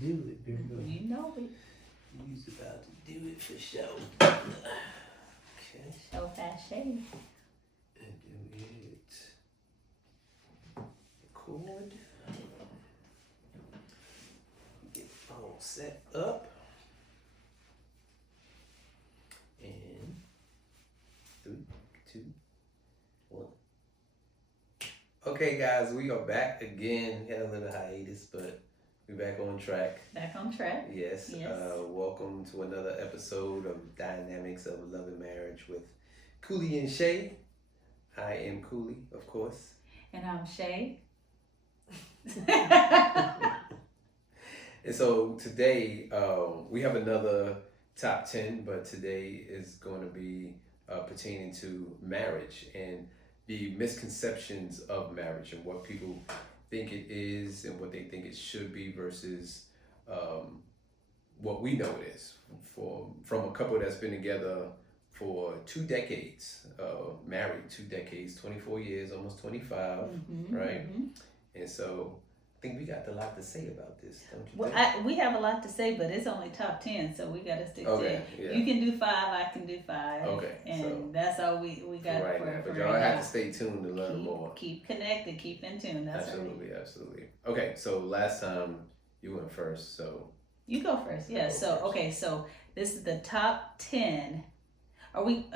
do it, girl. You know it. You's about to do it for sure. Okay. So fast shade. And do it. Record. Get all set up. And 3, 2, 1. Okay, guys, we are back again. Had a little hiatus, but we're back on track. Back on track. Yes. Yes. Welcome to another episode of Dynamics of Love and Marriage with Cooley and Shay. I am Cooley, of course. And I'm Shay. And so today we have another top 10, but today is going to be pertaining to marriage and the misconceptions of marriage and what people think it is and what they think it should be versus what we know it is from a couple that's been together for 2 decades, married 2 decades, 24 years, almost 25, right? Mm-hmm. And so I think we got a lot to say about this, don't you think? We have a lot to say, but it's only top 10, so we got to stick to it. Yeah. You can do 5, I can do 5. Okay. And so, that's all we got right for now. But for y'all right have now. to stay tuned to learn more. Keep connected, keep in tune. That's absolutely, absolutely. Okay, so last time you went first, so. You go first, yeah. So, okay, so this is the top 10. Are we,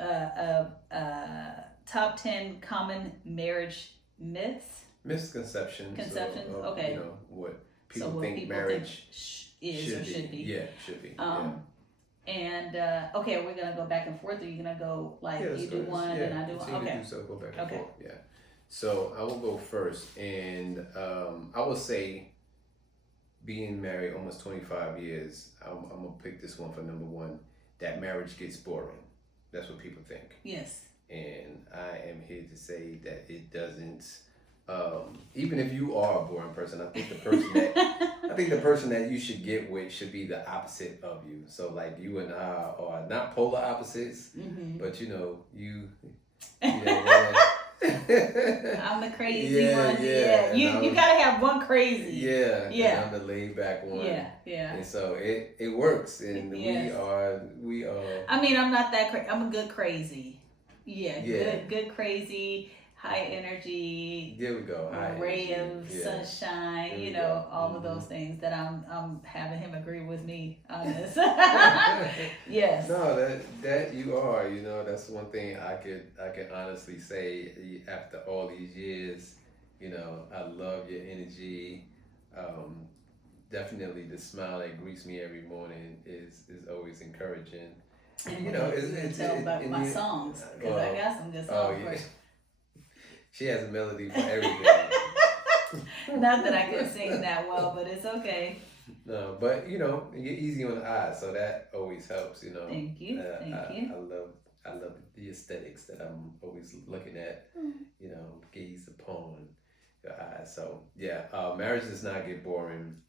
top 10 common marriage myths? Misconceptions. Conceptions, of, okay. You know, what people think marriage is or should be. Yeah, should be. And, okay, we're going to go back and forth, or you're going to go, like, you do one and I do one? Okay. Do so, go back and forth, yeah. So, I will go first, and I will say, being married almost 25 years, I'm going to pick this one for number 1, that marriage gets boring. That's what people think. Yes. And I am here to say that it doesn't. Even if you are a boring person, I think the person that you should get with should be the opposite of you. So like you and I are not polar opposites, but you know I'm the crazy one. Yeah. You gotta have one crazy. Yeah. And I'm the laid back one. Yeah. And so it works, and we are. I mean, I'm not that crazy. I'm a good crazy. Yeah. Good crazy. High energy. There we go. A ray of sunshine. You know, all of those things that I'm having him agree with me on this. Yes. No, that you are. You know, that's one thing I can honestly say after all these years. You know, I love your energy. Definitely, the smile that greets me every morning is always encouraging. And you know, it's tell about my songs because I got some good songs for you. She has a melody for everything. Not that I can sing that well, but it's okay. No, but you know, you're easy on the eyes, so that always helps. You know. Thank you. I love the aesthetics that I'm always looking at. You know, gaze upon your eyes. So yeah, marriage does not get boring.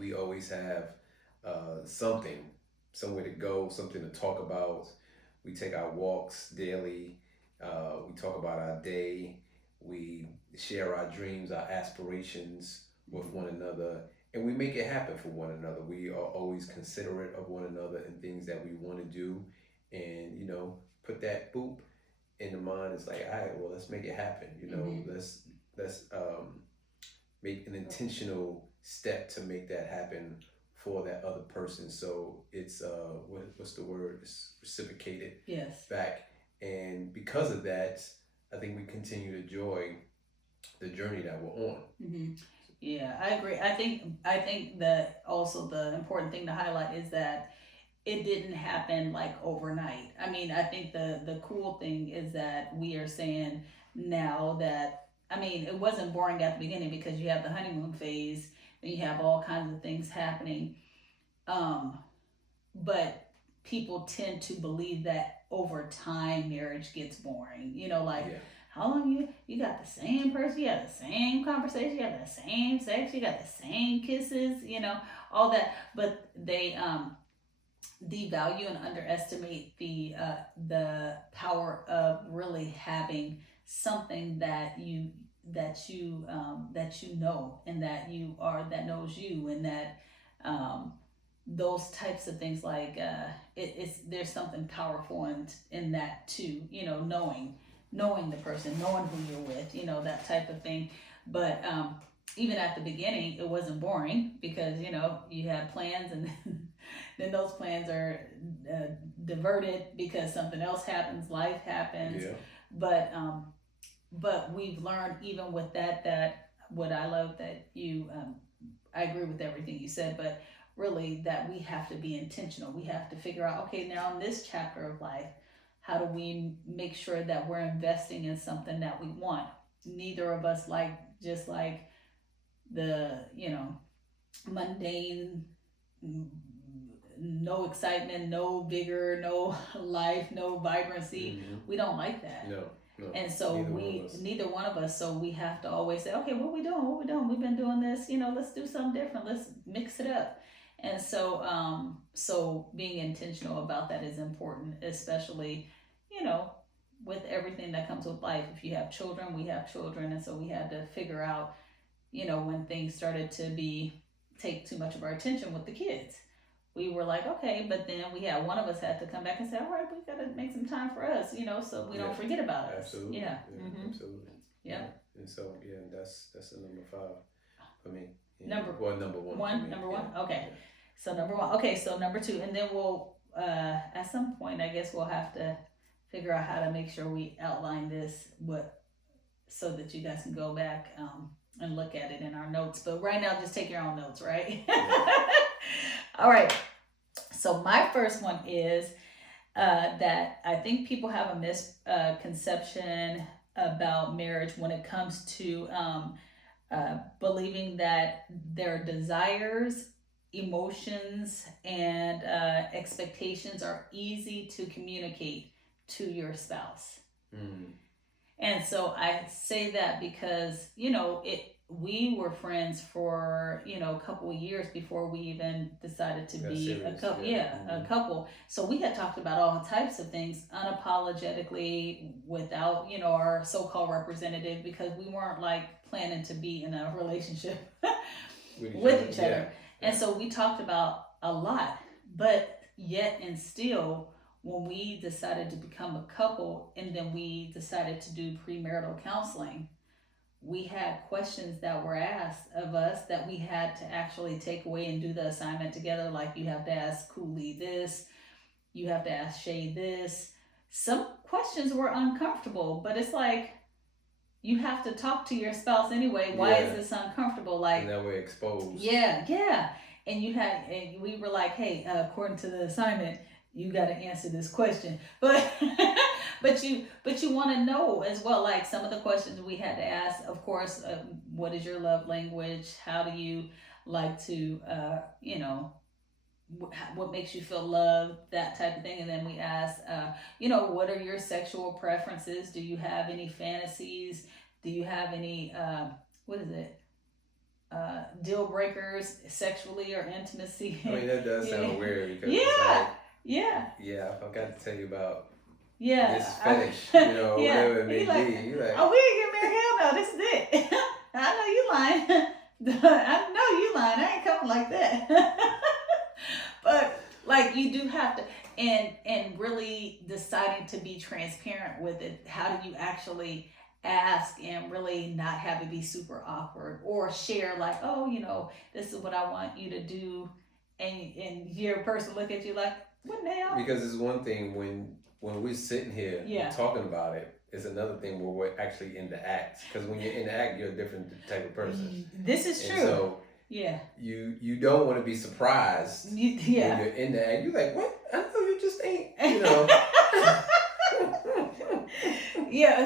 We always have somewhere to go, something to talk about. We take our walks daily. We talk about our day. We share our dreams, our aspirations with one another, and we make it happen for one another. We are always considerate of one another and things that we want to do, and you know, put that boop in the mind. It's like, all right, well, let's make it happen. You know, let's make an intentional step to make that happen for that other person. So it's what's the word? It's reciprocated. Yes. Back. And because of that, I think we continue to enjoy the journey that we're on. Yeah, I agree. I think that also the important thing to highlight is that it didn't happen like overnight. I mean, I think the cool thing is that we are saying now that, I mean, it wasn't boring at the beginning because you have the honeymoon phase and you have all kinds of things happening. But people tend to believe that over time marriage gets boring. You know, like how long you got the same person, you have the same conversation, you have the same sex, you got the same kisses, you know, all that. But they devalue and underestimate the power of really having something that you know, and that knows you, and that those types of things, like it's there's something powerful in that too, knowing the person, knowing who you're with, that type of thing. But even at the beginning, it wasn't boring, because you had plans, and then those plans are diverted because something else happens, life happens. Yeah. But we've learned, even with that what I love that you I agree with everything you said, but really that we have to be intentional. We have to figure out, okay, now in this chapter of life, how do we make sure that we're investing in something that we want? Neither of us just like the mundane, no excitement, no vigor, no life, no vibrancy. Mm-hmm. We don't like that. No. And so neither one of us. So we have to always say, okay, what we doing? We've been doing this. Let's do something different. Let's mix it up. And so being intentional about that is important, especially with everything that comes with life. If you have children, we have children, and so we had to figure out, when things started to take too much of our attention with the kids. We were like, okay, but then one of us had to come back and say, all right, we got to make some time for us, so we don't forget about us. Absolutely. Yeah. Mm-hmm. Absolutely. Yeah. And so, that's the number 5 for me. Number one. Number one. Okay. Yeah. So number 1. Okay. So number 2, and then we'll, at some point, I guess we'll have to figure out how to make sure we outline this, so that you guys can go back, and look at it in our notes. But right now, just take your own notes, right? Yeah. All right. So my first one is that I think people have a misconception about marriage when it comes to believing that their desires, emotions, and expectations are easy to communicate to your spouse. Mm. And so I say that because, we were friends for, a couple of years before we even decided to be serious. A couple. Yeah, mm-hmm. A couple. So we had talked about all types of things unapologetically, without, our so-called representative, because we weren't planning to be in a relationship with each other. Yeah. And so we talked about a lot, but yet and still, when we decided to become a couple, and then we decided to do premarital counseling, we had questions that were asked of us that we had to actually take away and do the assignment together. Like, you have to ask Cooley this, you have to ask Shay this. Some questions were uncomfortable, but it's like, you have to talk to your spouse anyway. Why is this uncomfortable? And that we're exposed. Yeah. And we were like, hey, according to the assignment, you got to answer this question, but you want to know as well. Like, some of the questions we had to ask, of course, what is your love language? How do you like to, what makes you feel loved? That type of thing. And then we asked, what are your sexual preferences? Do you have any fantasies? Do you have any, deal breakers sexually or intimacy? I mean, that does sound weird, because yeah, I forgot to tell you about this fetish, whatever it may be. You're like, oh, we ain't get married. Hell no, this is it. I know you lying. I know you lying. I ain't coming like that. But you do have to, and really deciding to be transparent with it. How do you actually ask and really not have it be super awkward, or share this is what I want you to do, and your person look at you like, what the hell? Because it's one thing when we're sitting here talking about it. It's another thing where we're actually in the act. Because when you're in the act, you're a different type of person. This is true. So you don't want to be surprised when you're in the act. You're like, what? I know you just ain't.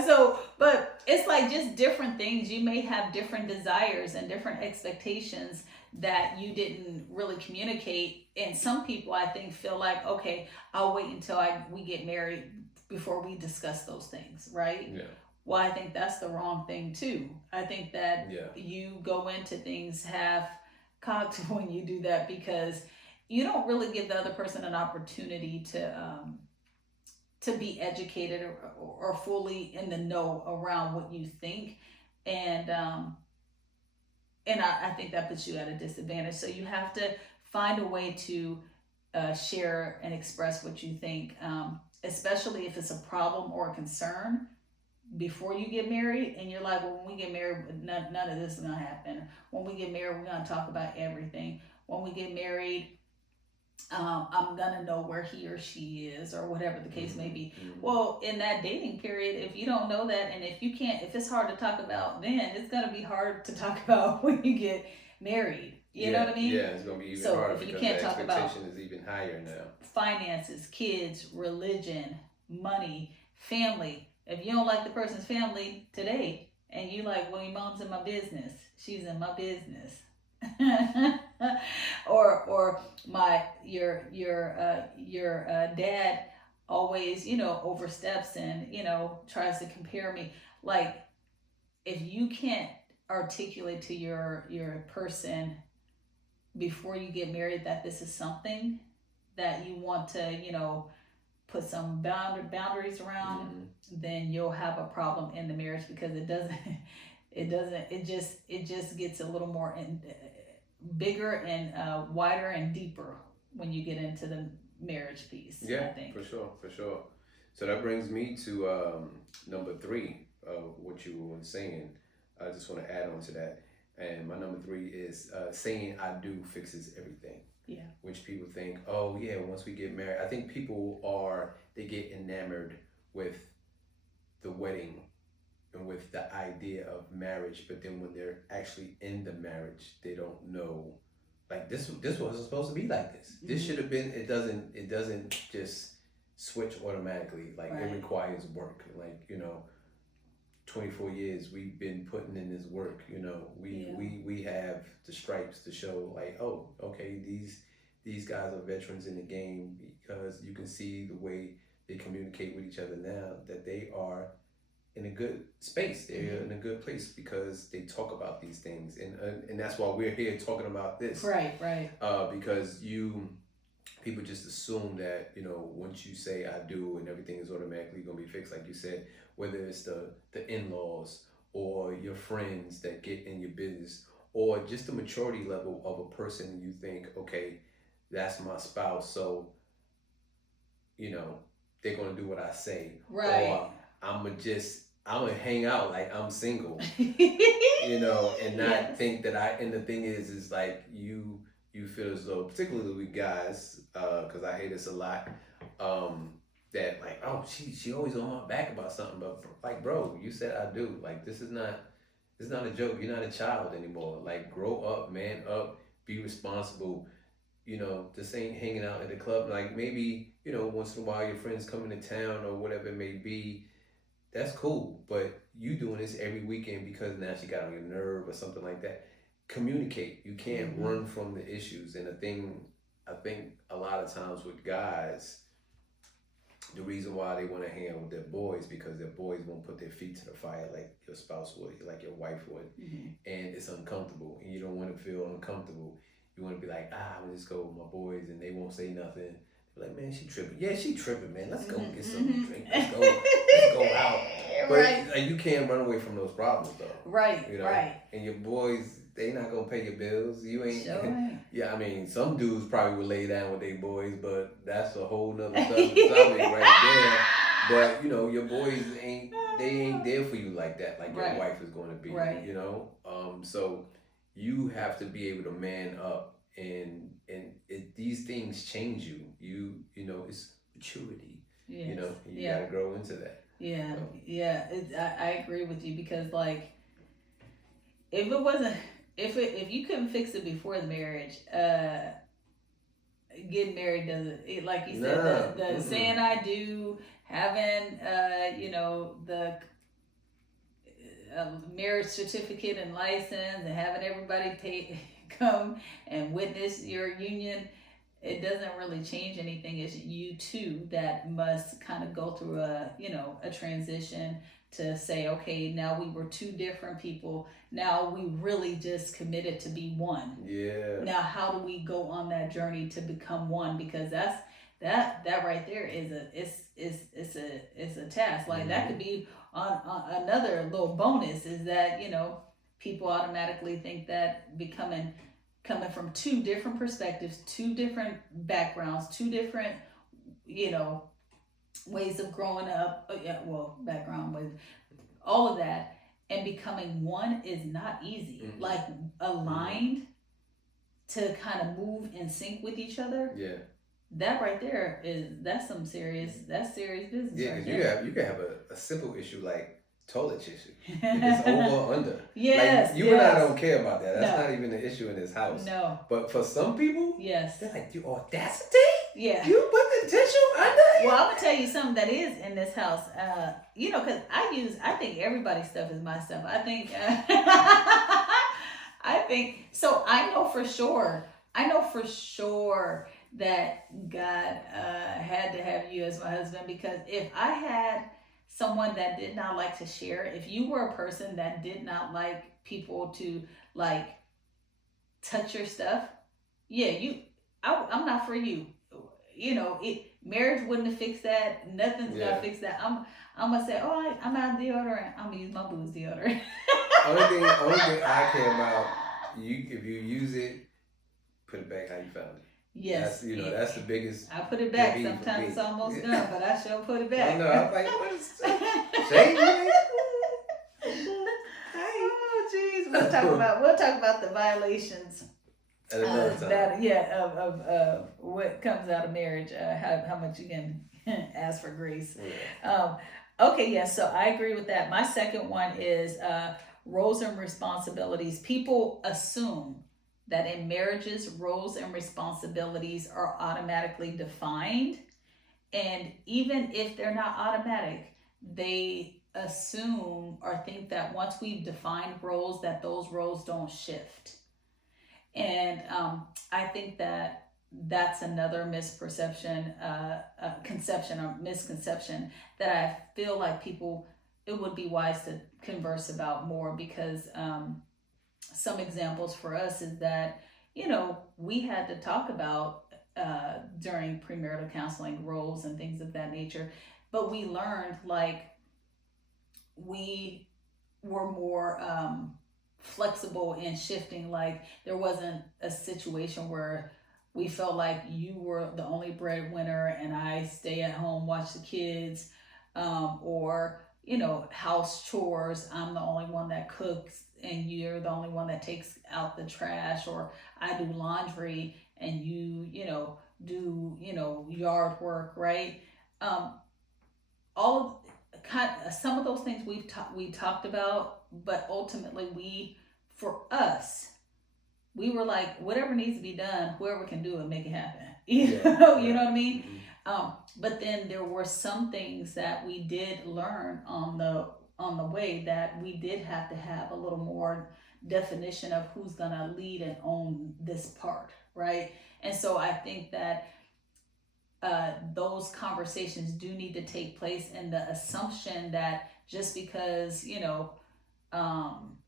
So, but it's just different things. You may have different desires and different expectations that you didn't really communicate. And some people, I think, feel like, okay, I'll wait until we get married before we discuss those things, right? Yeah. Well, I think that's the wrong thing too. I think that you go into things half-cocked when you do that, because you don't really give the other person an opportunity to be educated or fully in the know around what you think. And I think that puts you at a disadvantage. So you have to find a way to share and express what you think, especially if it's a problem or a concern before you get married. And you're like, well, when we get married, none of this is going to happen. When we get married, we're going to talk about everything. When we get married, I'm gonna know where he or she is, or whatever the case may be. Well, in that dating period, if you don't know that, and if it's hard to talk about then, it's gonna be hard to talk about when you get married. You know what I mean? Yeah, it's gonna be even So harder if you because can't the talk about expectation is even higher now. finances, kids, religion, money, family. If you don't like the person's family today, and you like, well, your mom's in my business, she's in my business. or your dad always oversteps and tries to compare me. Like, if you can't articulate to your person before you get married that this is something that you want to put some boundaries around, then you'll have a problem in the marriage, because it just gets a little more bigger and wider and deeper when you get into the marriage piece. Yeah, I think. For sure. So that brings me to number 3 of what you were saying. I just want to add on to that. And my number 3 is saying I do fixes everything. Yeah. Which people think, oh yeah, once we get married. I think they get enamored with the wedding and with the idea of marriage, but then when they're actually in the marriage, they don't know, like, this wasn't supposed to be like this. This should have been. It doesn't just switch automatically. Like, right. It requires work. Like, 24 years we've been putting in this work. We have the stripes to show, like, oh, okay, these guys are veterans in the game, because you can see the way they communicate with each other now, that they are in a good space. They're in a good place because they talk about these things, and that's why we're here talking about this. Right. Because people just assume that once you say I do, and everything is automatically gonna be fixed, like you said. Whether it's the in-laws or your friends that get in your business, or just the maturity level of a person, you think, okay, that's my spouse, so they're gonna do what I say, right? Or I'm gonna hang out like I'm single, and not think that and the thing is like you feel as though, particularly with guys, because I hear this a lot, that, like, oh, she always on my back about something, but like, bro, you said I do. Like, this is not a joke. You're not a child anymore. Like, grow up, man up, be responsible. This ain't hanging out at the club. Like, maybe once in a while your friends come into town or whatever it may be. That's cool, but you doing this every weekend because now she got on your nerve or something like that. Communicate. You can't run from the issues. And I think a lot of times with guys, the reason why they want to hang out with their boys, because their boys won't put their feet to the fire like your spouse would, like your wife would. And it's uncomfortable, and you don't want to feel uncomfortable. You want to be like, I'm gonna just go with my boys, and they won't say nothing. They're like, man, she tripping. Yeah, she tripping, man. Let's go get something to drink. Let's go out. But like, you can't run away from those problems, though. Right. And your boys, they not gonna pay your bills. You ain't. Sure ain't. Yeah, I mean, some dudes probably would lay down with their boys, but that's a whole nother subject right there. But your boys ain't there for you like that, like your wife is going to be. Right. So you have to be able to man up, and these things change you. It's maturity. Yes. You gotta grow into that. Yeah, so. Yeah. I agree with you, because, like, if you couldn't fix it before the marriage, getting married doesn't. Like you said, the saying I do, having the marriage certificate and license, and having everybody come and witness your union, it doesn't really change anything. It's you two that must kind of go through a transition to say, okay, now we were two different people. Now we really just committed to be one. Yeah. Now how do we go on that journey to become one? Because that right there is a task. Like, that could be on another little bonus, is that people automatically think that becoming coming from two different perspectives, two different backgrounds, two different, you know, ways of growing up, yeah, well, background with all of that, and becoming one is not easy. Mm-hmm. Like aligned to kind of move and sync with each other. Yeah. That right there that's some serious business. Yeah, because right you can have a simple issue like toilet tissue. It's over or under. Yes. Like you and I don't care about that. That's not even an issue in this house. No. But for some people, yes, they're like, the audacity? Yeah. You put the tissue under it? Well, I'm gonna tell you something that is in this house. You know, because I think everybody's stuff is my stuff. I think I think so. I know for sure that God had to have you as my husband, because if I had someone that did not like to share, if you were a person that did not like people to like touch your stuff, yeah, I'm not for you. You know, marriage wouldn't have fixed that. Nothing's gonna fix that. I'm gonna say, oh, I'm out of deodorant. I'm gonna use my booze deodorant. only thing I care about, if you use it, put it back how you found it. Yes, that's the biggest. I put it back. Sometimes it's almost done, but I sure put it back. I know. I'm like, what is shady? Oh, jeez. We'll talk about the violations. At another time. Of what comes out of marriage. How much you can ask for grace. Yeah. Okay, yes. So I agree with that. My second one is roles and responsibilities. People assume that in marriages, roles and responsibilities are automatically defined. And even if they're not automatic, they assume or think that once we've defined roles, that those roles don't shift. And I think that that's another misperception, conception or misconception that I feel like it would be wise to converse about more, because some examples for us is that, we had to talk about during premarital counseling roles and things of that nature, but we learned like we were more flexible in shifting. Like there wasn't a situation where we felt like you were the only breadwinner and I stay at home, watch the kids, or house chores, I'm the only one that cooks and you're the only one that takes out the trash, or I do laundry and you do yard work, right? All of some of those things we talked about, but ultimately for us we were like, whatever needs to be done, whoever can do it, make it happen. You know what I mean? Mm-hmm. But then there were some things that we did learn on the way, that we did have to have a little more definition of who's gonna lead and own this part, right? And so I think that those conversations do need to take place, and the assumption that just because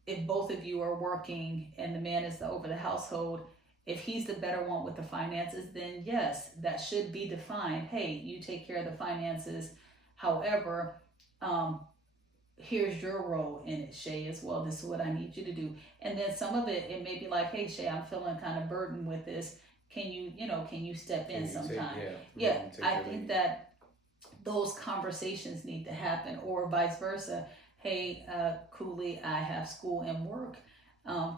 if both of you are working and the man is over the household, if he's the better one with the finances, then yes, that should be defined. Hey, you take care of the finances. However, here's your role in it, Shay, as well. This is what I need you to do. And then some of it may be like, hey, Shay, I'm feeling kind of burdened with this. Can you step in sometime? I think that those conversations need to happen, or vice versa. Hey, Cooley, I have school and work.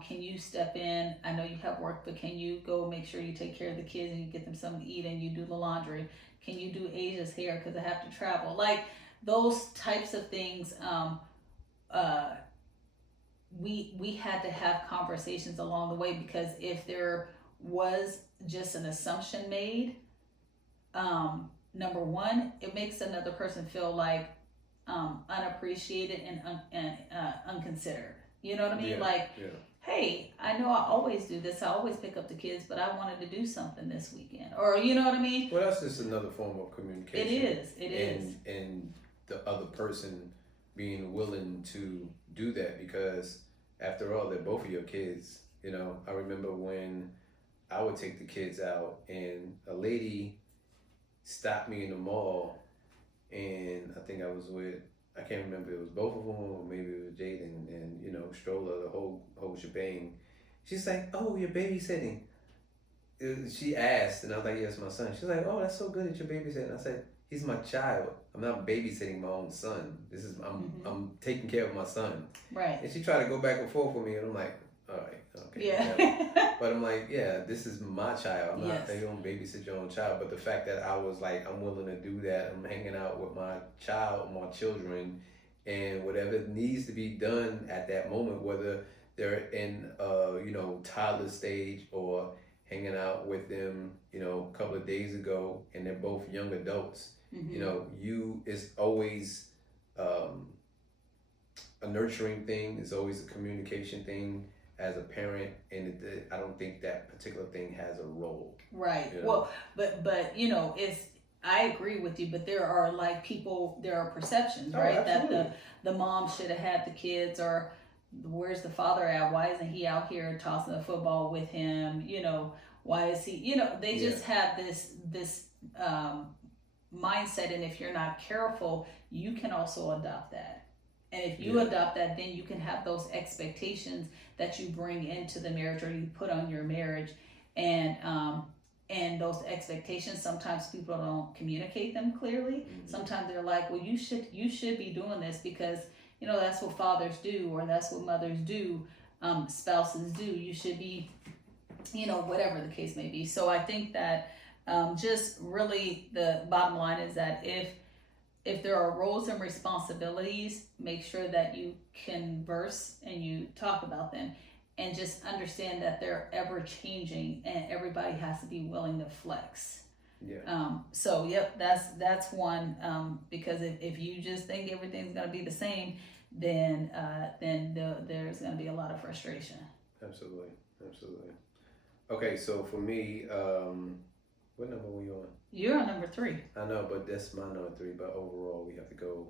Can you step in? I know you have work, but can you go make sure you take care of the kids and you get them something to eat and you do the laundry? Can you do Asia's hair because I have to travel? Like those types of things. We had to have conversations along the way, because if there was just an assumption made, number one, it makes another person feel like unappreciated and unconsidered. You know what I mean? Hey, I know I always do this. I always pick up the kids, but I wanted to do something this weekend. Or you know what I mean? Well, that's just another form of communication. It is. And the other person being willing to do that, because after all, they're both of your kids. I remember when I would take the kids out and a lady stopped me in the mall, and I think I was with, I can't remember, it was both of them or maybe it was Jaden, and stroller, the whole shebang. She's like, "Oh, you're babysitting." She asked, and I was like, "Yes, my son." She's like, "Oh, that's so good that you're babysitting." I said, "He's my child. I'm not babysitting my own son. This is I'm taking care of my son." Right. And she tried to go back and forth with me, and I'm like, "All right, okay." Yeah. But I'm like, "Yeah, this is my child. I'm not. Yes. You don't babysit your own child." But the fact that I was like, I'm willing to do that. I'm hanging out with my child, my children, and whatever needs to be done at that moment, whether they're in toddler stage or hanging out with them, a couple of days ago, and they're both young adults. It's always a nurturing thing. It's always a communication thing as a parent, and I don't think that particular thing has a role. Right. Well, but it's. I agree with you, but there are there are perceptions, right? Absolutely. That the mom should have had the kids, or where's the father at? Why isn't he out here tossing the football with him? Why is he? They just have this mindset, and if you're not careful, you can also adopt that. And if you adopt that, then you can have those expectations that you bring into the marriage, or you put on your marriage, and those expectations, sometimes people don't communicate them clearly. Sometimes they're like, well, you should be doing this because that's what fathers do, or that's what mothers do, spouses do. You should be, whatever the case may be. So I think that just really the bottom line is that if there are roles and responsibilities, make sure that you converse and you talk about them, and just understand that they're ever changing, and everybody has to be willing to flex. Yeah. So yep, that's one. Because if you just think everything's gonna be the same, then there's gonna be a lot of frustration. Absolutely. Okay, so for me, what number were you on? You're on number 3. I know, but that's my number 3. But overall, we have to go,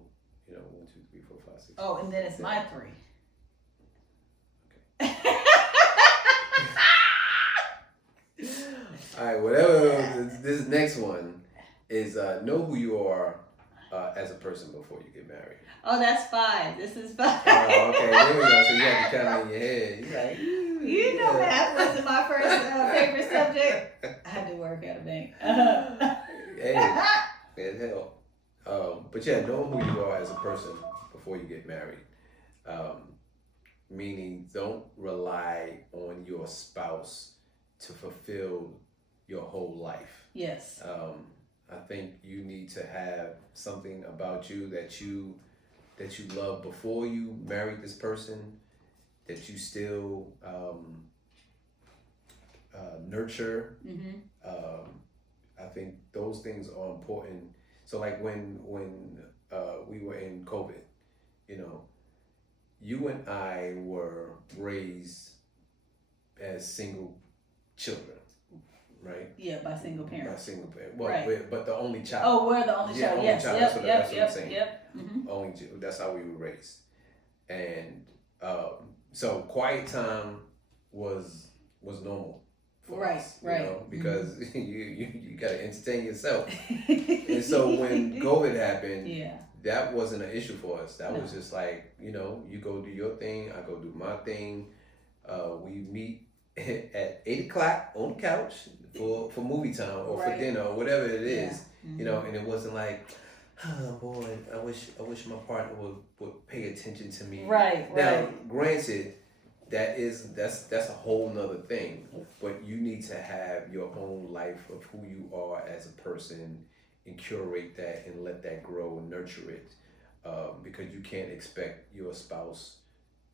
1, 2, 3, 4, 5, 6. Oh, and then it's my 3. Okay. All right, whatever. This next one is know who you are as a person before you get married. Oh, that's 5. This is 5. Oh, okay. There we go. So you have to count in your head. You're like, math wasn't my first favorite subject. I had to work at a bank. Hey, it helped. But yeah, know who you are as a person before you get married. Meaning, don't rely on your spouse to fulfill your whole life. Yes. I think you need to have something about you that you love before you married this person, that you still nurture. I think those things are important. So like when we were in COVID, you and I were raised as single children, right? Yeah, by single parents. By single parent. Well, right. But the only child. Oh, we're the only child. Only yes. child. Yep. That's what I'm saying. Yep. Mm-hmm. Only two. That's how we were raised, and so quiet time was normal. For us, because you got to entertain yourself. And so when COVID happened, that wasn't an issue for us. That was just like, you go do your thing, I go do my thing. We meet at 8 o'clock on the couch for movie time or for dinner or whatever it is, and it wasn't like, oh boy, I wish my partner would pay attention to me. Now, granted, that's a whole nother thing, but you need to have your own life of who you are as a person and curate that and let that grow and nurture it, because you can't expect your spouse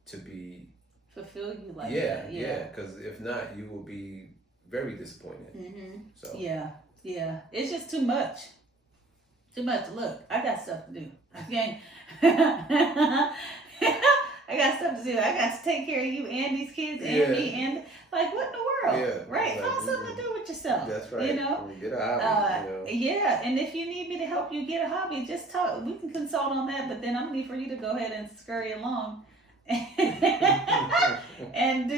to be fulfill you like that. Because if not, you will be very disappointed. So it's just too much. Look, I got stuff to do. I can't. I got stuff to do. I got to take care of you and these kids and me, and like, what in the world? Right? Find something to do with yourself. That's right. Get a hobby. Yeah, and if you need me to help you get a hobby, just talk. We can consult on that. But then I'm need for you to go ahead and scurry along, and do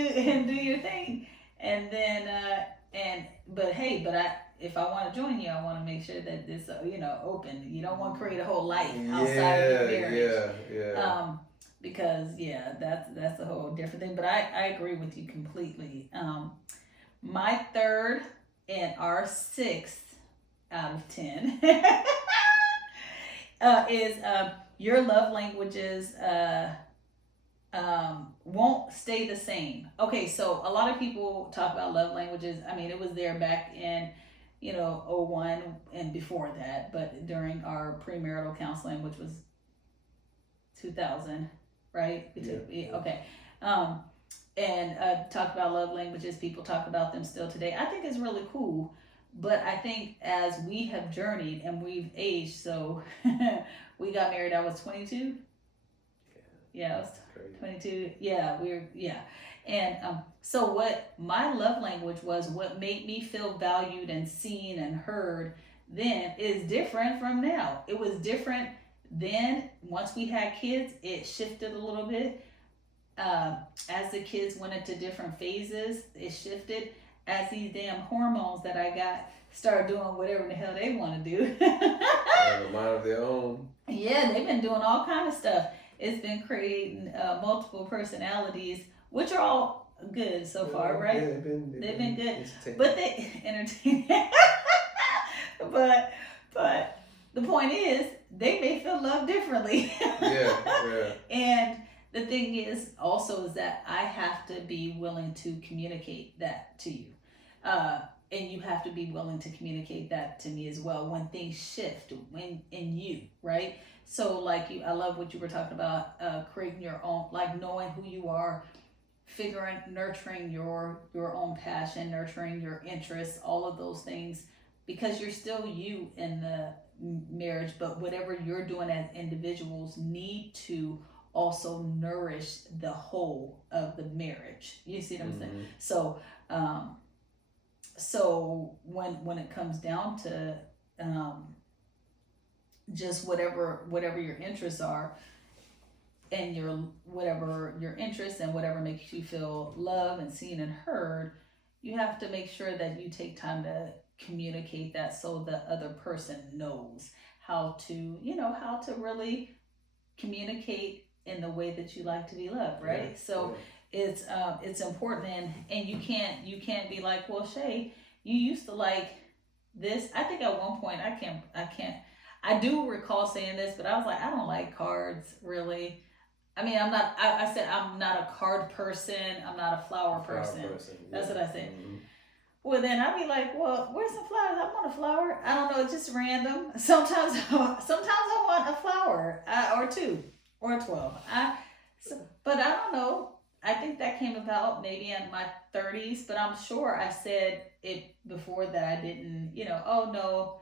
your thing. And then if I want to join you, I want to make sure that this open. You don't want to create a whole life outside of your marriage. because yeah, that's a whole different thing. But I agree with you completely. My third and our sixth out of 10 is your love languages won't stay the same. Okay, so a lot of people talk about love languages. I mean, it was there back in, '01 and before that, but during our premarital counseling, which was 2000, right? Okay. Um, and talk about love languages. People talk about them still today. I think it's really cool. But I think as we have journeyed and we've aged, so we got married, I was 22. Yeah, I was 22. Yeah, yeah. And so what my love language was, what made me feel valued and seen and heard then is different from now. It was different then. Once we had kids, it shifted a little bit. As the kids went into different phases, it shifted. As these damn hormones that I got started doing whatever the hell they want to do. Have a mind of their own. Yeah, they've been doing all kind of stuff. It's been creating multiple personalities, which are all good so far, right? Yeah, they've been good, but they entertain. but the point is, they may feel love differently. Yeah. And the thing is also is that I have to be willing to communicate that to you. And you have to be willing to communicate that to me as well when things shift in you, right? So like I love what you were talking about, creating your own, like knowing who you are, nurturing your own passion, nurturing your interests, all of those things, because you're still you in the marriage, but whatever you're doing as individuals need to also nourish the whole of the marriage. You see what I'm saying? So, so when it comes down to just whatever your interests are, and whatever your interests and whatever makes you feel loved and seen and heard, you have to make sure that you take time to communicate that so the other person knows how to really communicate in the way that you like to be loved, right? Yeah. So it's important, and you can't be like, well, Shay, you used to like this. I think at one point I do recall saying this, but I was like, I don't like cards really. I mean, I said I'm not a card person. I'm not a flower person. That's what I said. Mm-hmm. Well, then I'd be like, well, where's some flowers? I want a flower. I don't know. It's just random. Sometimes I want a flower or two or 12. But I don't know. I think that came about maybe in my 30s, but I'm sure I said it before that I didn't, oh no,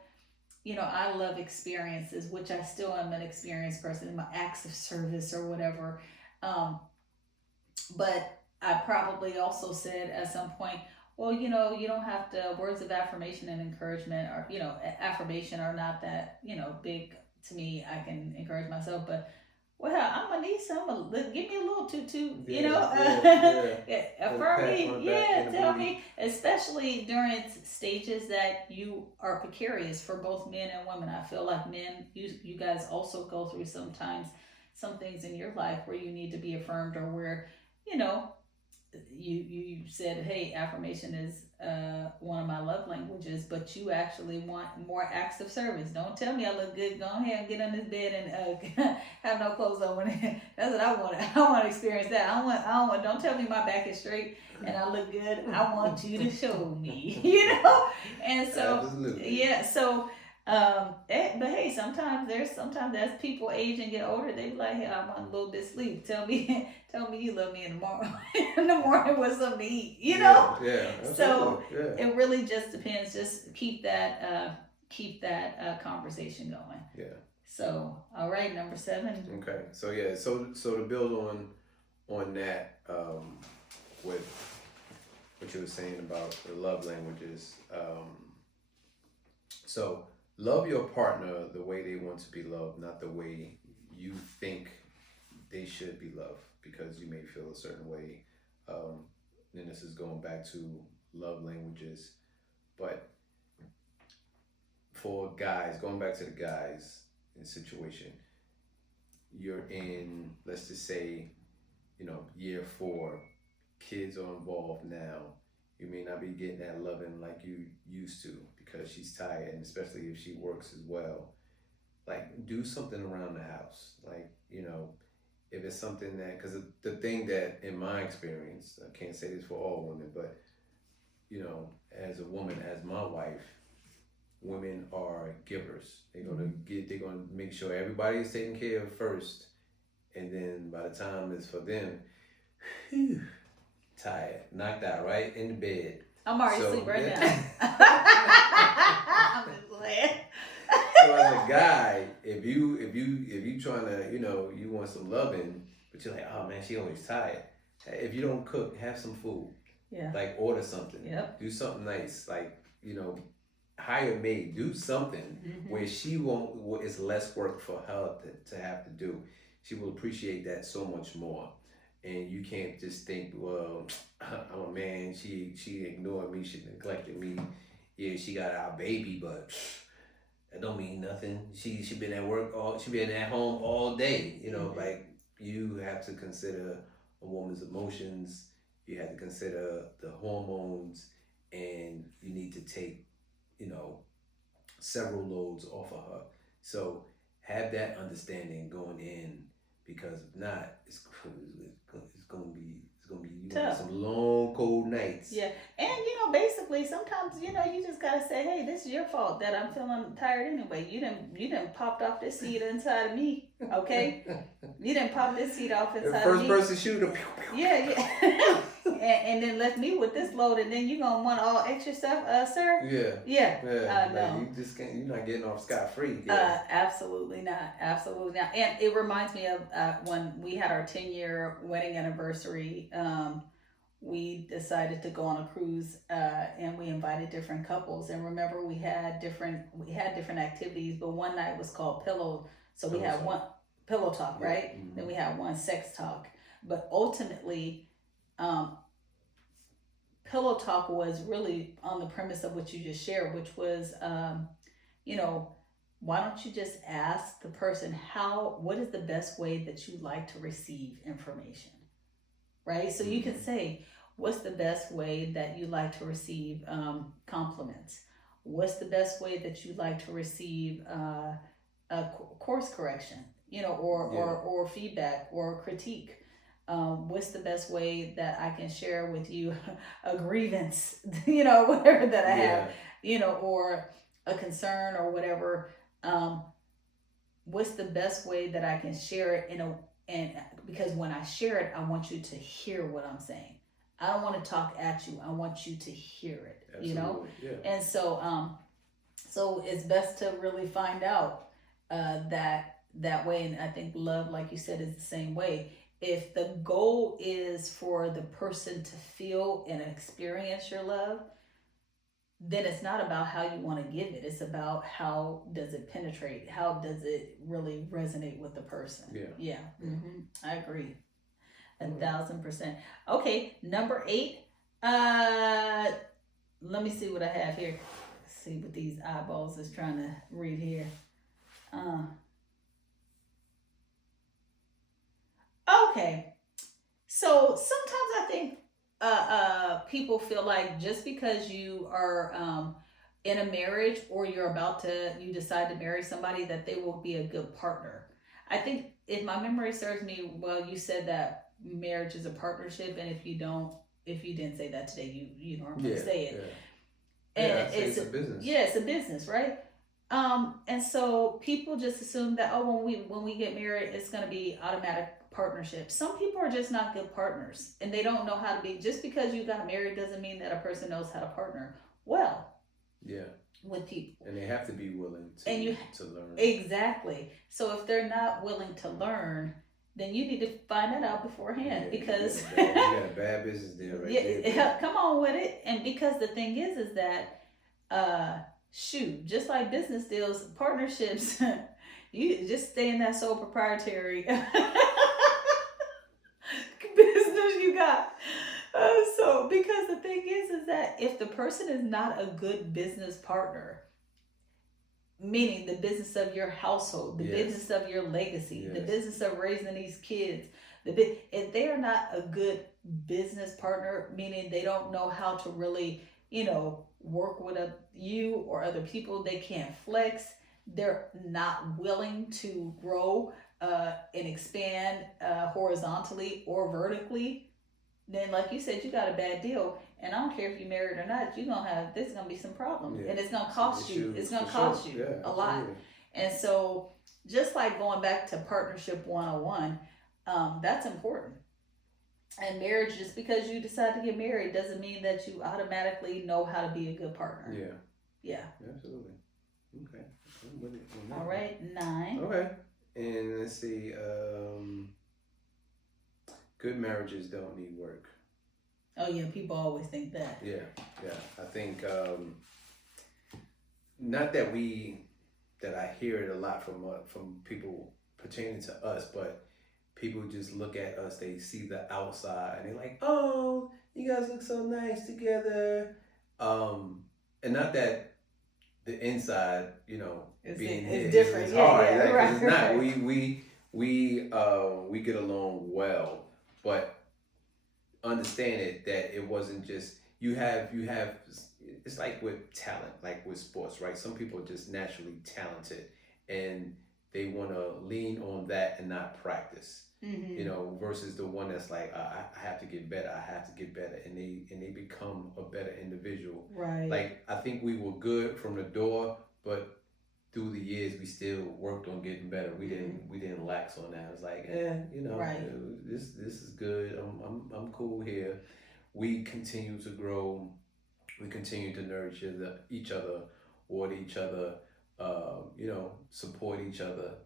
I love experiences, which I still am an experienced person in my acts of service or whatever. But I probably also said at some point, well, you don't have to, words of affirmation and encouragement or, affirmation are not that, big to me. I can encourage myself, but well, I'm gonna need some. Give me a little tutu, affirm me, tell me, especially during stages that you are precarious for both men and women. I feel like men, you guys also go through sometimes some things in your life where you need to be affirmed, or where you said, hey, affirmation is one of my love languages, but you actually want more acts of service. Don't tell me I look good. Go ahead and get on this bed and have no clothes on. That's what I want. I want to experience that. I don't want. Don't tell me my back is straight and I look good. I want you to show me. And so absolutely. Yeah. So. But hey, sometimes as people age and get older, they be like, hey, I want a little bit of sleep. Tell me you love me in the morning. In the morning with something to eat, Yeah. So it really just depends. Just keep that conversation going. Yeah. So all right, number 7. Okay. So yeah. So to build on that, with what you were saying about the love languages, so. Love your partner the way they want to be loved, not the way you think they should be loved, because you may feel a certain way. And this is going back to love languages. But for guys, going back to the guys in situation, you're in, let's just say, year 4, kids are involved now. You may not be getting that loving like you used to because she's tired, and especially if she works as well. Like, do something around the house. Like, if it's something that, because the thing that, in my experience, I can't say this for all women, but, as a woman, as my wife, women are givers. They're gonna make sure everybody is taken care of first, and then by the time it's for them, whew, tired, knocked out, right in the bed. I'm already asleep right now. I'm just playing. So as a guy, if you trying to, you want some loving, but you're like, oh man, she always tired. If you don't cook, have some food. Yeah. Like, order something. Yep. Do something nice. Like, hire a maid. Do something where she won't. It's less work for her to have to do. She will appreciate that so much more. And you can't just think, well, I'm a man. She ignored me. She neglected me. Yeah, she got our baby, but that don't mean nothing. She been at work she been at home all day. Like, you have to consider a woman's emotions. You have to consider the hormones, and you need to take, several loads off of her. So have that understanding going in, because if not, it's gonna be you gonna have some long cold nights. Yeah, and basically sometimes you just gotta say, hey, this is your fault that I'm feeling tired anyway. You didn't popped off this seed inside of me, okay? You didn't pop this seed off inside of me. First person shooter. Yeah. and then left me with this load, and then you gonna want all extra stuff, sir? Yeah. No. You just can't. You're not getting off scot free. Absolutely not. And it reminds me of when we had our 10-year wedding anniversary. We decided to go on a cruise, and we invited different couples. And remember, we had different activities, but one night was called pillow. So we had one pillow talk, right? Mm-hmm. Then we had one sex talk. But ultimately, pillow talk was really on the premise of what you just shared, which was, why don't you just ask the person what is the best way that you like to receive information, right? So you can say, what's the best way that you like to receive compliments? What's the best way that you like to receive a course correction, or feedback or critique? What's the best way that I can share with you a grievance, whatever that I have, or a concern or whatever. What's the best way that I can share it and because when I share it, I want you to hear what I'm saying. I don't want to talk at you. I want you to hear it, Absolutely. Yeah. And so it's best to really find out that way. And I think love, like you said, is the same way. If the goal is for the person to feel and experience your love, then it's not about how you want to give it. It's about how does it penetrate? How does it really resonate with the person? Yeah. Mm-hmm. I agree. 1,000%. Okay, number 8. Let me see what I have here. Let's see what these eyeballs is trying to read here. Okay, so sometimes I think people feel like just because you are in a marriage or you decide to marry somebody, that they will be a good partner. I think, if my memory serves me well, you said that marriage is a partnership, and if you didn't say that today, you normally say it. Yeah. And it's a business. Yeah, it's a business, right? And so people just assume that when we get married, it's going to be automatic partnership. Some people are just not good partners, and they don't know how to be. Just because you got married doesn't mean that a person knows how to partner well. Yeah. With people. And they have to be willing to learn. Exactly. So if they're not willing to learn, then you need to find that out beforehand, because you got a bad business deal right there. Come on with it. And because the thing is that just like business deals, partnerships, you just stay in that sole proprietary business you got. So because the thing is that if the person is not a good business partner, meaning the business of your household, the Yes. business of your legacy, the Yes. business of raising these kids. If they are not a good business partner, meaning they don't know how to really, work with you or other people, they can't flex. They're not willing to grow and expand horizontally or vertically. Then, like you said, you got a bad deal, and I don't care if you married or not. You're gonna have There's gonna be some problems, Yeah. and it's gonna Some cost you. It's issues gonna for cost sure. you Yeah, a lot. absolutely. And so, just like going back to partnership 101, that's important. And marriage, just because you decide to get married, doesn't mean that you automatically know how to be a good partner. Yeah. Yeah. Absolutely. Okay. I'm with it on that All one. right, 9. Okay. And let's see. Good marriages don't need work. Oh yeah, people always think that. Yeah. Yeah. I think not that I hear it a lot from people pertaining to us, but people just look at us. They see the outside and they're like, "Oh, you guys look so nice together." And not that the inside, being here It's different. is Yeah, hard. yeah, Like, 'cause right, it's not. right. We get along well, but understand it that it wasn't just you have. It's like with talent, like with sports, right? Some people are just naturally talented, and they want to lean on that and not practice. Versus the one that's like, I have to get better. I have to get better, and they become a better individual. Right. Like, I think we were good from the door, but through the years we still worked on getting better. We didn't lax on that. It's like, Right. this is good. I'm cool here. We continue to grow. We continue to nourish each other, water each other, support each other,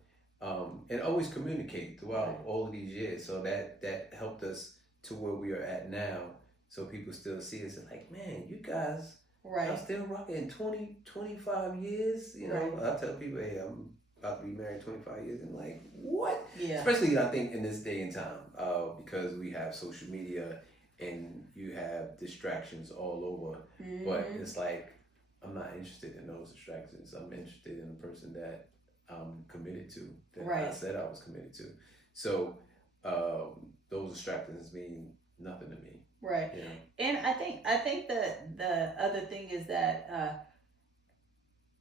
and always communicate throughout Right. all of these years. So that helped us to where we are at now. So people still see us and like, man, you guys Right. I'm still rocking 20, 25 years. Right. I tell people, hey, I'm about to be married 25 years. And like, what? Yeah. Especially, I think, in this day and time, because we have social media and you have distractions all over. But it's like, I'm not interested in those distractions. I'm interested in the person that I'm committed to, that I Right. said I was committed to. So those distractions mean nothing to me. Right. And I think that the other thing is that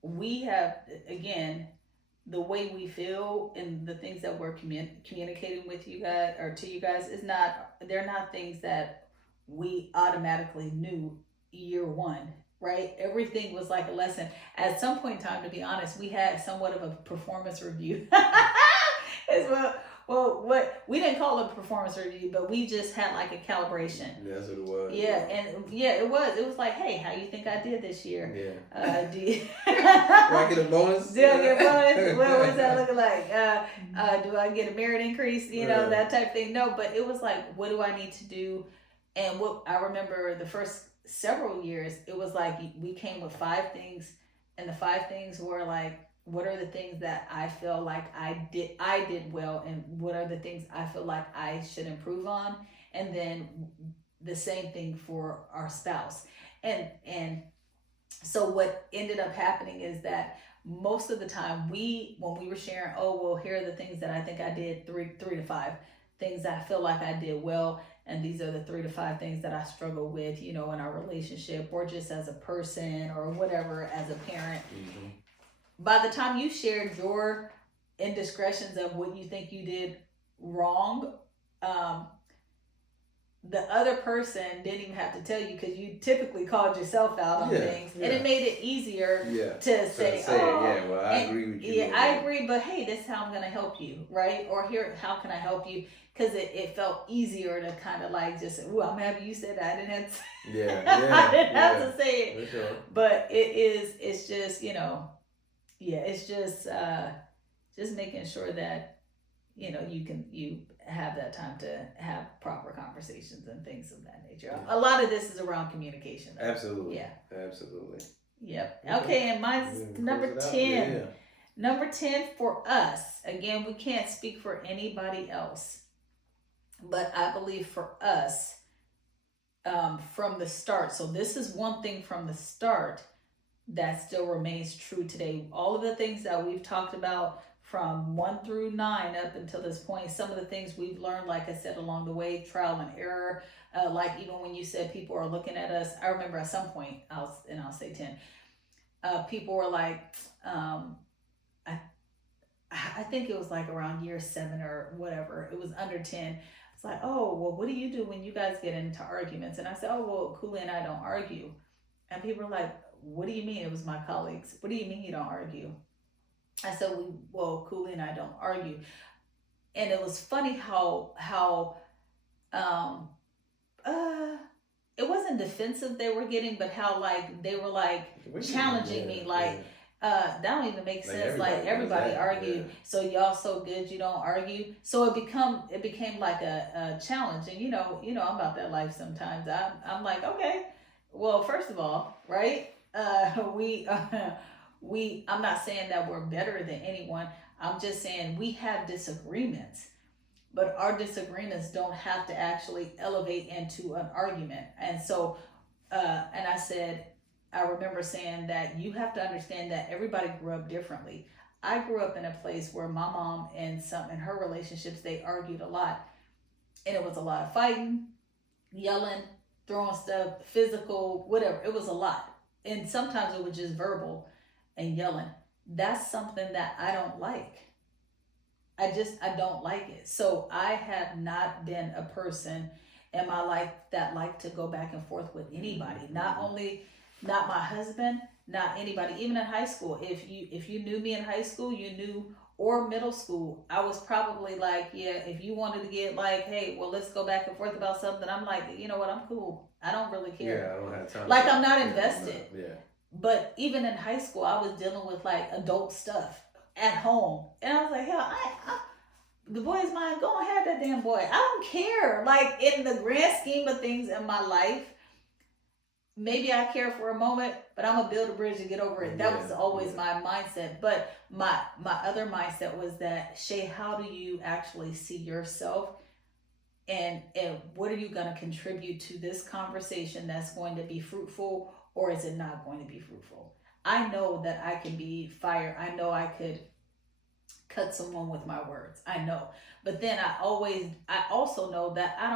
we have, again, the way we feel and the things that we're communicating with you guys or to you guys they're not things that we automatically knew year one, right? Everything was like a lesson. At some point in time, to be honest, we had somewhat of a performance review as well. Well, what we didn't call it a performance review, but we just had like a calibration. That's what it was. Yeah, and it was. It was like, hey, how you think I did this year? Yeah. Do you... Do I get a bonus? Do I get a bonus? What's that looking like? Do I get a merit increase? That type of thing. No, but it was like, what do I need to do? And what I remember the first several years, it was like we came with 5 things, and the 5 things were like, what are the things that I feel like I did well, and what are the things I feel like I should improve on, and then the same thing for our spouse. And so what ended up happening is that most of the time when we were sharing, oh well, here are the things that I think I did, 3 to 5 things that I feel like I did well, and these are the 3 to 5 things that I struggle with, in our relationship or just as a person or whatever, as a parent. Mm-hmm. By the time you shared your indiscretions of what you think you did wrong, the other person didn't even have to tell you, because you typically called yourself out on things, and it made it easier to say, well, I agree with you. Yeah, I agree, but hey, this is how I'm going to help you, right? Or here, how can I help you? Because it felt easier to kind of like just, ooh, I'm happy you said that. I didn't have to, I didn't have to say it. For sure. But it's just, it's just making sure that, you have that time to have proper conversations and things of that nature. A lot of this is around communication, though. Absolutely. Yeah. Absolutely. Yep. Okay, and mine's number 10. Yeah. Number 10 for us. Again, we can't speak for anybody else, but I believe for us, from the start. So this is one thing from the start. that still remains true today. All of the things that we've talked about from 1 through 9 up until this point, some of the things we've learned, like I said, along the way, trial and error. Like even when you said people are looking at us, I remember at some point, I'll say 10, people were like, um, I, I think it was like around year 7 or whatever, it was under 10. It's like, oh, well, what do you do when you guys get into arguments? And I said, oh, well, Cooley and I don't argue. And people were like, what do you mean? It was my colleagues. What do you mean you don't argue? I said, well, Cooley and I don't argue. And it was funny how um uh it wasn't defensive they were getting, but how like they were like challenging me, like that don't even make sense. Like everybody argued, so y'all so good you don't argue. So it became like a challenge, and I'm about that life sometimes. I'm like, okay, well, first of all, right? We I'm not saying that we're better than anyone. I'm just saying we have disagreements, but our disagreements don't have to actually elevate into an argument. And so, and I said, I remember saying that you have to understand that everybody grew up differently. I grew up in a place where my mom and some in her relationships they argued a lot, and it was a lot of fighting, yelling, throwing stuff, physical, whatever. It was a lot, and sometimes it was just verbal and yelling. That's something that I don't like. I don't like it. So I have not been a person in my life that like to go back and forth with anybody. Not only not my husband, not anybody. Even in high school, if you knew me in high school, you knew, or middle school, I was probably like, yeah, if you wanted to get like, hey, well, let's go back and forth about something, I'm like, you know what, I'm cool. I don't really care. Yeah, I don't have time. Like I'm not invested. Yeah. But even in high school, I was dealing with like adult stuff at home, and I was like, hell, the boy's mine. Go and have that damn boy. I don't care. Like in the grand scheme of things in my life, maybe I care for a moment, but I'm gonna build a bridge and get over it. That was always my mindset. But my other mindset was that, Shay, how do you actually see yourself, and what are you gonna contribute to this conversation that's going to be fruitful, or is it not going to be fruitful? I know that I can be fire. I know I could cut someone with my words. I know. But then I also know that I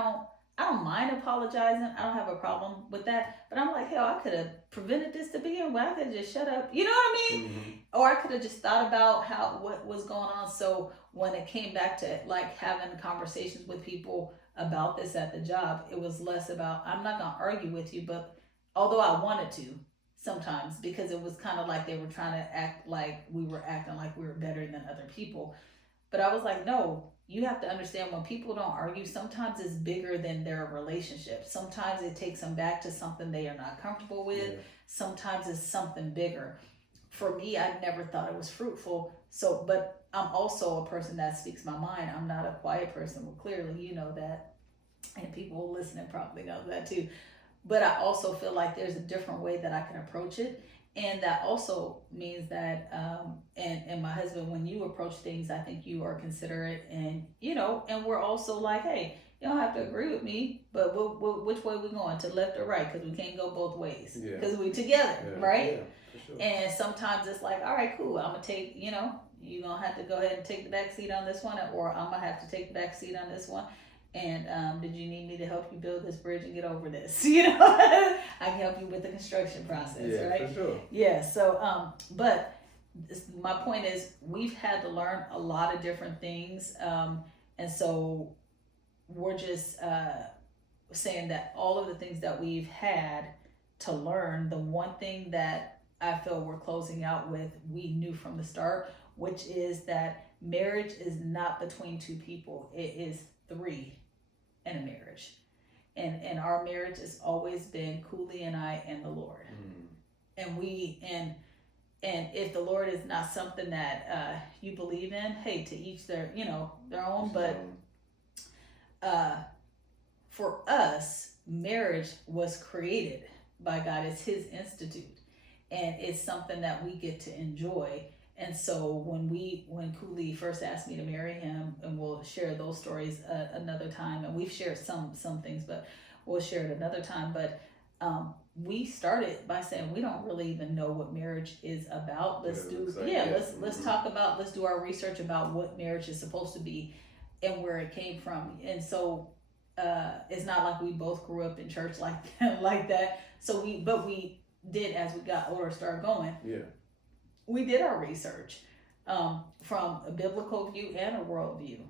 don't mind apologizing. I don't have a problem with that. But I'm like, hell, I could have prevented this to begin with. I could have just shut up. You know what I mean? Mm-hmm. Or I could have just thought about what was going on. So when it came back to like having conversations with people about this at the job, it was less about, I'm not gonna argue with you, but although I wanted to sometimes, because it was kind of like they were trying to act like we were acting like we were better than other people. But I was like, no, you have to understand, when people don't argue, sometimes it's bigger than their relationship. Sometimes it takes them back to something they are not comfortable with. Yeah. Sometimes it's something bigger. For me, I never thought it was fruitful. So, but I'm also a person that speaks my mind. I'm not a quiet person. Well, clearly, you know that. And people listening probably know that too. But I also feel like there's a different way that I can approach it. And that also means that, and my husband, when you approach things, I think you are considerate, and, and we're also like, hey, you don't have to agree with me, but which way we going, to left or right? Because we can't go both ways, because we together, right? Yeah, for sure. And sometimes it's like, all right, cool, I'm going to take, you're going to have to go ahead and take the back seat on this one, or I'm going to have to take the back seat on this one. And did you need me to help you build this bridge and get over this? I can help you with the construction process, right? For sure. Yeah. So, but my point is, we've had to learn a lot of different things, and so we're just saying that all of the things that we've had to learn, the one thing that I feel we're closing out with, we knew from the start, which is that marriage is not between two people; it is three. In a marriage, and our marriage has always been Cooley and I and the Lord. And if the Lord is not something that you believe in, hey, to each their own. But for us, marriage was created by God. It's His institute, and it's something that we get to enjoy. And so when Cooley first asked me to marry him, and we'll share those stories another time, and we've shared some things, but we'll share it another time. But we started by saying we don't really even know what marriage is about. Let's do let's talk about, let's do our research about what marriage is supposed to be and where it came from. And so it's not like we both grew up in church like like that. So we did, as we got older, started going. Yeah. We did our research from a biblical view and a world view,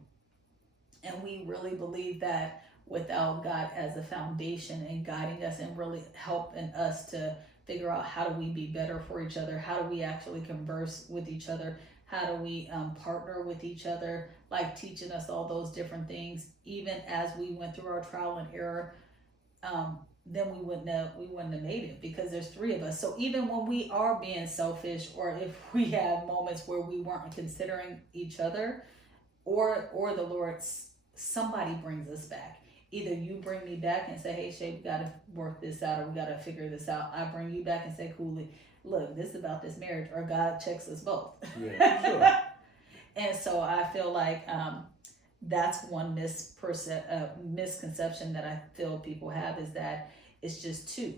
and we really believe that without God as a foundation and guiding us and really helping us to figure out how do we be better for each other, how do we actually converse with each other, how do we partner with each other, like teaching us all those different things, even as we went through our trial and error, then we wouldn't have made it, because there's three of us. So even when we are being selfish, or if we have moments where we weren't considering each other, or the Lord, somebody brings us back. Either you bring me back and say, hey Shay, we got to work this out, or we got to figure this out. I bring you back and say, coolly, look, this is about this marriage, or God checks us both. Yeah, sure. And so I feel like that's one misconception that I feel people have, is that it's just two.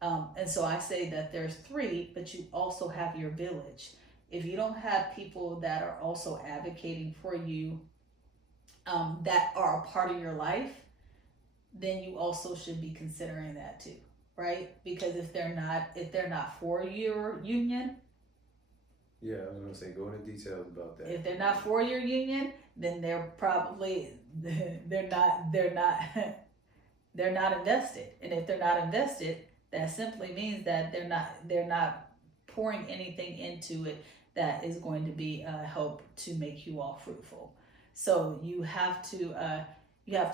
And so I say that there's three, but you also have your village. If you don't have people that are also advocating for you, that are a part of your life, then you also should be considering that too, right? Because if they're not for your union. Yeah, I was gonna say, go into details about that. If they're not for your union, then they're probably they're not invested. And if they're not invested, that simply means that they're not pouring anything into it that is going to be help to make you all fruitful. So you have to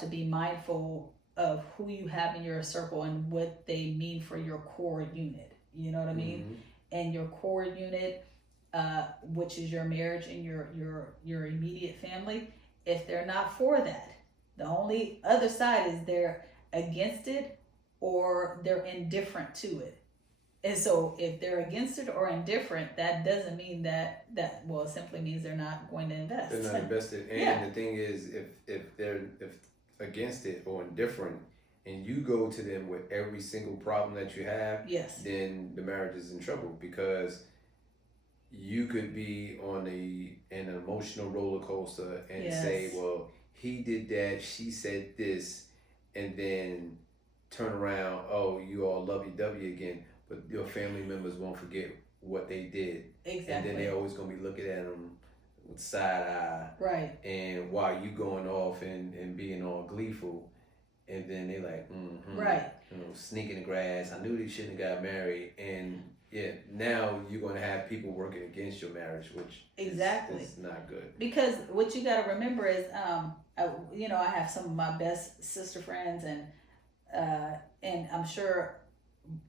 be mindful of who you have in your circle and what they mean for your core unit. You know what I mean? Mm-hmm. And your core unit, which is your marriage and your immediate family, if they're not for that, the only other side is they're against it or they're indifferent to it. And so if they're against it or indifferent, that doesn't mean that well, it simply means they're not going to invest. They're not invested. And the thing is, if they're against it or indifferent, and you go to them with every single problem that you have, yes, then the marriage is in trouble, because you could be on an emotional roller coaster and say, well, he did that, she said this, and then turn around, oh, you all lovey-dovey again, but your family members won't forget what they did. Exactly. And then they're always going to be looking at them with side eye. Right. And while you going off and being all gleeful, and then they're like, right, sneak in the grass. I knew they shouldn't have got married. And now you're going to have people working against your marriage, which exactly is not good. Because what you got to remember is, I have some of my best sister friends, and I'm sure,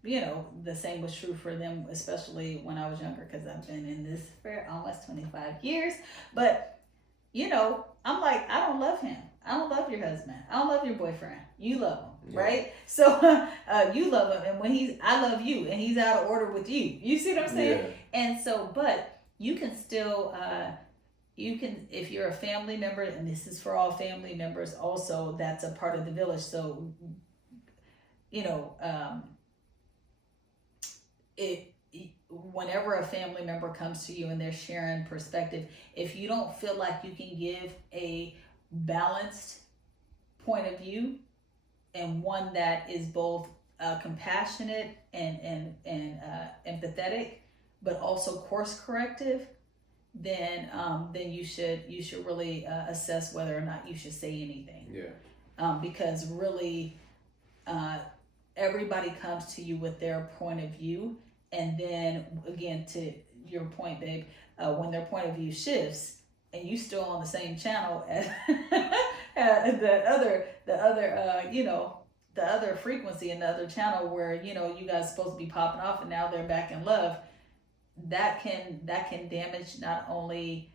the same was true for them, especially when I was younger, because I've been in this for almost 25 years. But, I'm like, I don't love him. I don't love your husband. I don't love your boyfriend. You love him, right? So you love him, and when I love you, and he's out of order with you. You see what I'm saying? Yeah. And so, but you can still, if you're a family member, and this is for all family members also, that's a part of the village. So, whenever a family member comes to you and they're sharing perspective, if you don't feel like you can give a balanced point of view, and one that is both compassionate and empathetic, but also course corrective, then you should really assess whether or not you should say anything. Yeah. Because really, everybody comes to you with their point of view, and then again, to your point, babe, when their point of view shifts, and you still on the same channel as the other frequency in the other channel, where you guys supposed to be popping off, and now they're back in love, that can damage not only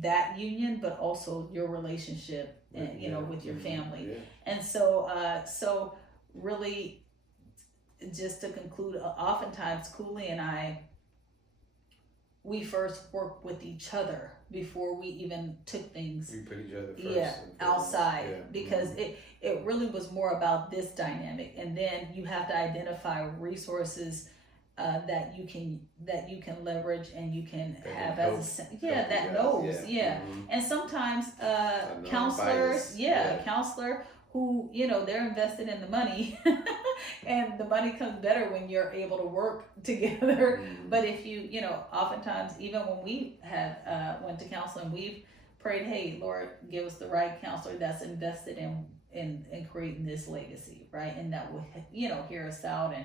that union, but also your relationship and with your family. Yeah. And so really, just to conclude, oftentimes Cooley and I, we first worked with each other before we even took things, We put each other first. yeah, outside, yeah. because it really was more about this dynamic, and then you have to identify resources that you can leverage and you can That have can as a help that you guys, knows, yeah. and sometimes A counselors, non-bias, yeah. a counselor who they're invested in the money, and the money comes better when you're able to work together. But if oftentimes, even when we have went to counseling, we've prayed, hey Lord, give us the right counselor that's invested in creating this legacy, right, and that will hear us out and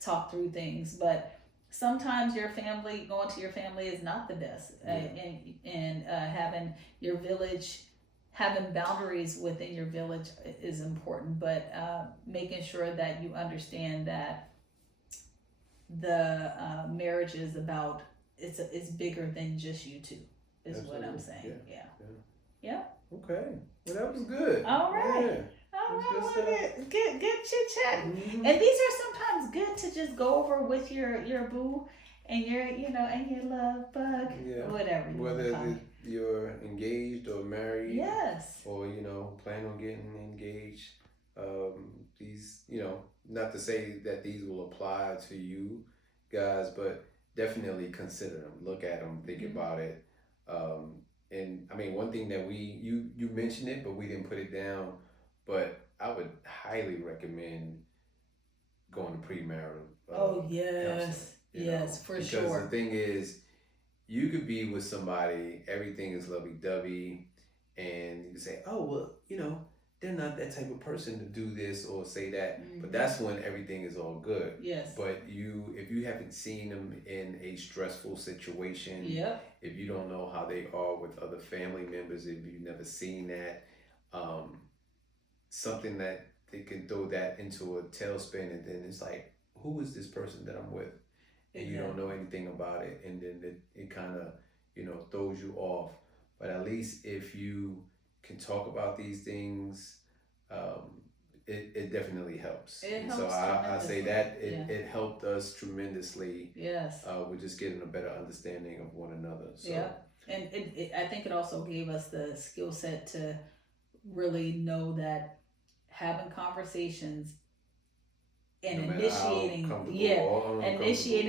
talk through things. But sometimes going to your family is not the best, and having your village, having boundaries within your village is important, but making sure that you understand that the marriage is about, it's bigger than just you two, is Absolutely. What I'm saying. Yeah. Okay. Well, that was good. All right. Yeah. All right. Good chit chat. And these are sometimes good to just go over with your boo and your and your love bug, whatever. Whether you're engaged or married, yes, or plan on getting engaged. These, not to say that these will apply to you guys, but definitely consider them. Look at them. Think about it. And I mean, one thing that you mentioned it, but we didn't put it down. But I would highly recommend going to premarital. Yes, yes, for because sure. Because the thing is, you could be with somebody, everything is lovey-dovey, and you can say, oh, well, they're not that type of person to do this or say that. But that's when everything is all good. Yes. But if you haven't seen them in a stressful situation, if you don't know how they are with other family members, if you've never seen that, something that they can throw that into a tailspin, and then it's like, who is this person that I'm with? And you don't know anything about it, and then it kind of throws you off. But at least if you can talk about these things, it definitely helps. So I say that it helped us tremendously. Yes. We're just getting a better understanding of one another. So. Yeah, and I think it also gave us the skill set to really know that having conversations and initiating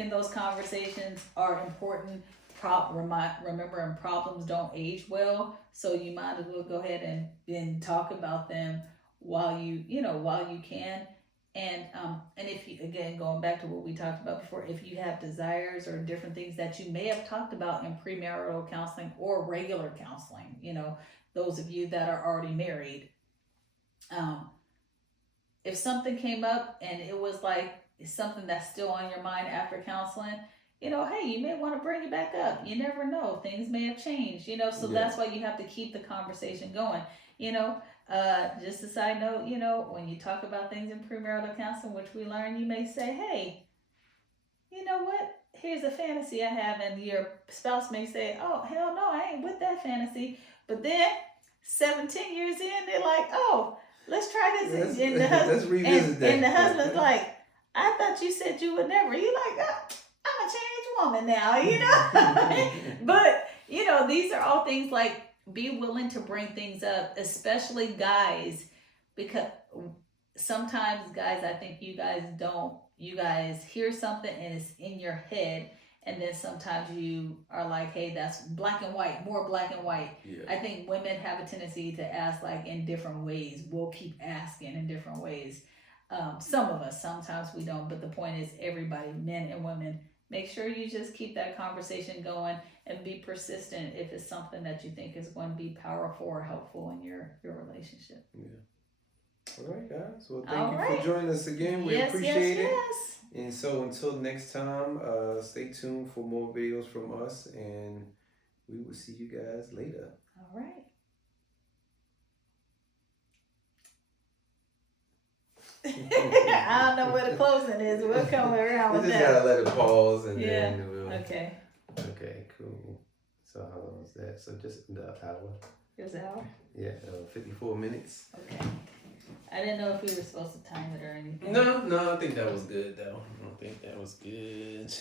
those conversations are important. Remembering problems don't age well, so you might as well go ahead and talk about them while you can. And if you, again, going back to what we talked about before, if you have desires or different things that you may have talked about in premarital counseling or regular counseling, those of you that are already married, if something came up and it was like something that's still on your mind after counseling, hey, you may want to bring it back up. You never know. Things may have changed, so that's why you have to keep the conversation going. Just a side note, when you talk about things in premarital counseling, which we learn, you may say, hey, you know what? Here's a fantasy I have. And your spouse may say, oh, hell no, I ain't with that fantasy. But then 17 years in, they're like, oh, let's try this. Let's revisit that. And the husband's like, I thought you said you would never. You're like, I'm a changed woman now, But, these are all things like, be willing to bring things up, especially guys, because sometimes guys, I think you guys hear something and it's in your head, and then sometimes you are like, hey, that's black and white, more black and white. I think women have a tendency to ask like in different ways. We'll keep asking in different ways. Some of us, sometimes we don't, but the point is everybody, men and women, make sure you just keep that conversation going and be persistent if it's something that you think is going to be powerful or helpful in your relationship. Yeah. All right, guys. Well, thank you for joining us again. We appreciate it. Yes. And so until next time, stay tuned for more videos from us, and we will see you guys later. All right. I don't know where the closing is. We'll come around with that. We just gotta let it pause, and then we'll. Okay. Okay, cool. So how long is that? So just the hour. Just an hour? Yeah, 54 minutes. Okay. I didn't know if we were supposed to time it or anything. No, I think that was good though. I think that was good.